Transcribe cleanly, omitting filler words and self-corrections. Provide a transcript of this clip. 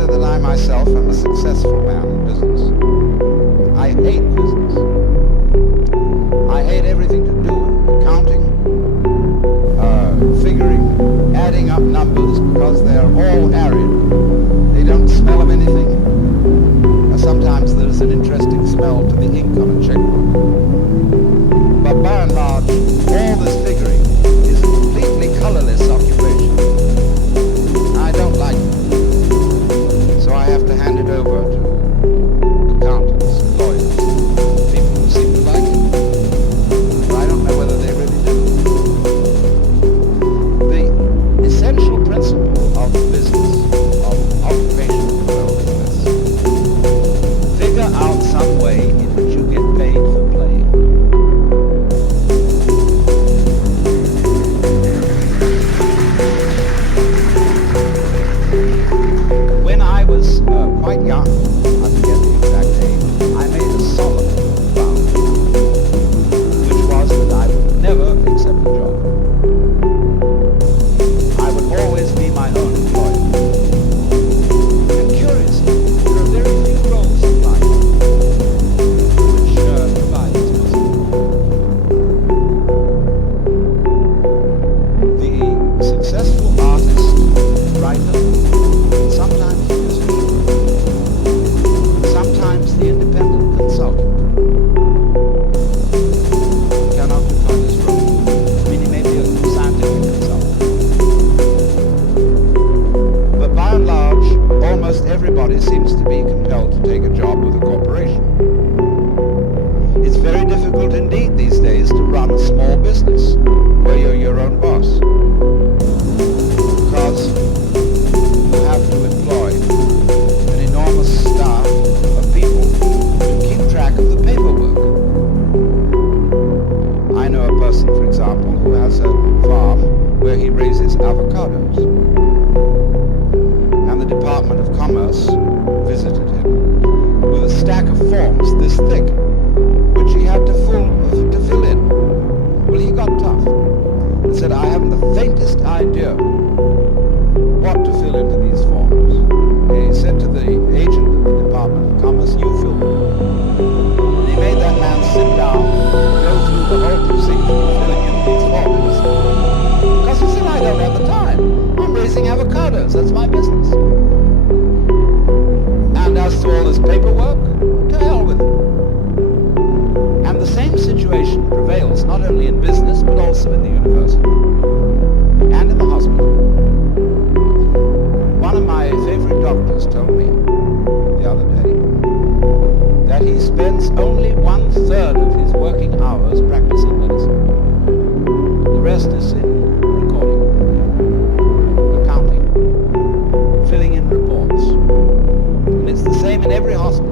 consider that I myself am a successful man in business. I hate business. I hate everything to do with accounting, figuring, adding up numbers, because they are all arid. They don't smell of anything. Sometimes there's an interesting smell to the ink on a checkbook. But by and large, all this figuring is a completely colorless occupation. I don't like it. So I have to hand it over to accountants, lawyers, people who seem to like it. But I don't know whether they really do. The essential principle of business, of occupational world, is this. Figure out some way in which you get paid for playing. When I was quite young, I forget the exact age, I made a solemn vow, which was that I would never accept a job. I would always be my own employer. And curiously, there are very few roles in life which provide this possibility. The successful artist, writer, sometimes the musician, sometimes the independent consultant can occupy this role. I mean, he may be a scientific consultant. But by and large, almost everybody seems to be compelled to take a job with a corporation. It's very difficult indeed these days to run a small business where you're your own boss, because you have to employ an enormous staff of people to keep track of the paperwork. I know a person, for example, who has a farm where he raises avocados, and the Department of Commerce visited him with a stack of forms this thick, which he had to fill in. Well, he got tough and said, I haven't the faintest idea what to fill into these forms. And he said to the agent of the Department of Commerce, you fill them. And he made that man sit down and go through the whole procedure of filling in these forms. Because he said, I don't have the time. I'm raising avocados. That's my business. And as to all this paperwork, to hell with it. And the same situation prevails not only in business, but also in the university and in the hospital. One of my favorite doctors told me the other day that he spends only 1/3 of his working hours practicing medicine. The rest is in recording, accounting, filling in reports. And it's the same in every hospital.